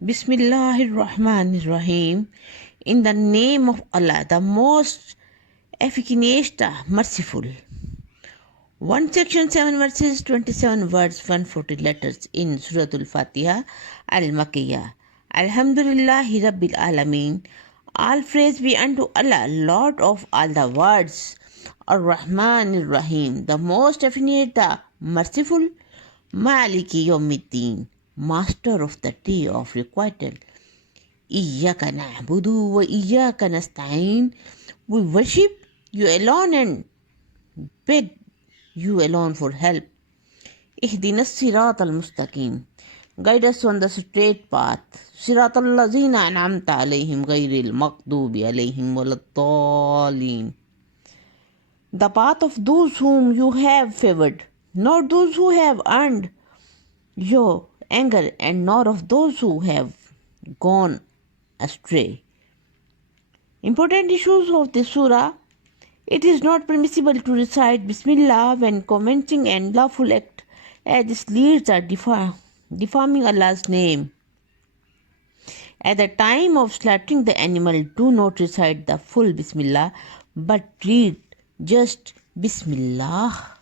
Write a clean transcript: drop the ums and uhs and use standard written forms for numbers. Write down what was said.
Bismillahir Rahmanir Rahim. In the name of Allah, the most efficacious, the merciful. 1 section 7 verses 27 words 140 letters in Surah Al-Fatiha Al-Makkiyah. Alhamdulillahi Rabbil Alameen. All praise be unto Allah, Lord of all the words. Ar-Rahmanir Rahim, the most efficient, the merciful. Maliki Yawmiddin, master of the day of requital. Iyyaka na'budu wa iyyaka nasta'in. We worship you alone and beg you alone for help. Ihdina as-sirat al-mustaqim. Guide us on the straight path. Sirat al-lazina an'amta alayhim ghayril maghdubi alayhim waladdallin. The path of those whom you have favored, not those who have earned your anger, and nor of those who have gone astray. Important issues of this surah. It is not permissible to recite Bismillah when commencing an lawful act, as this leads to defaming Allah's name. At the time of slaughtering the animal, do not recite the full Bismillah, but read just Bismillah.